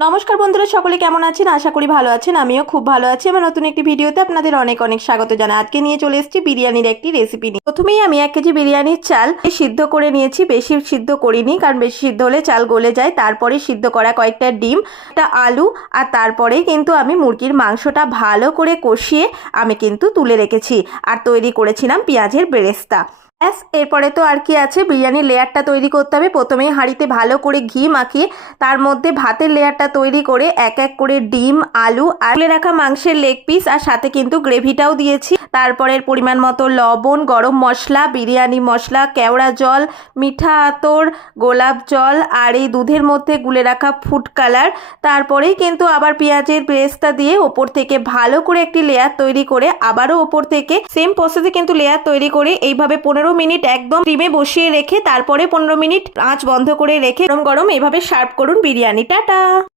নমস্কার বন্ধুরা, সকলে কেমন আছেন? আশা করি ভালো আছেন। আমিও খুব ভালো আছি। আমার নতুন একটি ভিডিওতে আপনাদের অনেক অনেক স্বাগত জানাই। আজকে নিয়ে চলে এসেছি বিরিয়ানির একটি রেসিপি নিয়ে। প্রথমেই আমি 1 কেজি বিরিয়ানির চাল সিদ্ধ করে নিয়েছি। বেশি সিদ্ধ করিনি, কারণ বেশি সিদ্ধ হলে চাল গলে যায়। তারপরে সিদ্ধ করা কয়েকটা ডিম, একটা আলু, আর তারপরেই কিন্তু আমি মুরগির মাংসটা ভালো করে কষিয়ে আমি কিন্তু তুলে রেখেছি। আর তৈরি করেছিলাম পেঁয়াজের বেরেস্তা। ব্যাস, এরপরে তো আর কি আছে, বিরিয়ানির লেয়ারটা তৈরি করতে হবে। প্রথমেই হাঁড়িতে ভালো করে ঘি মাখিয়ে তার মধ্যে ভাতের লেয়ারটা তৈরি করে এক এক করে ডিম, আলু আর তুলে রাখা মাংসের লেগ পিস আর সাথে কিন্তু গ্রেভিটাও দিয়েছি। তারপরে পরিমাণ মতো লবণ, গরম মশলা, বিরিয়ানি মশলা, কেওড়া জল, মিঠা আতর, গোলাপ জল আর এই দুধের মধ্যে গুলে রাখা ফুড কালার। তারপরেই কিন্তু আবার পেঁয়াজের পেস্টটা দিয়ে ওপর থেকে ভালো করে একটি লেয়ার তৈরি করে আবারও ওপর থেকে সেম প্রসেসে কিন্তু লেয়ার তৈরি করে এইভাবে 15 মিনিট একদম ডিমে বসিয়ে রেখে তারপরে 15 মিনিট আঁচ বন্ধ করে রেখে গরম গরম এইভাবে সার্ভ করুন বিরিয়ানি। টাটা।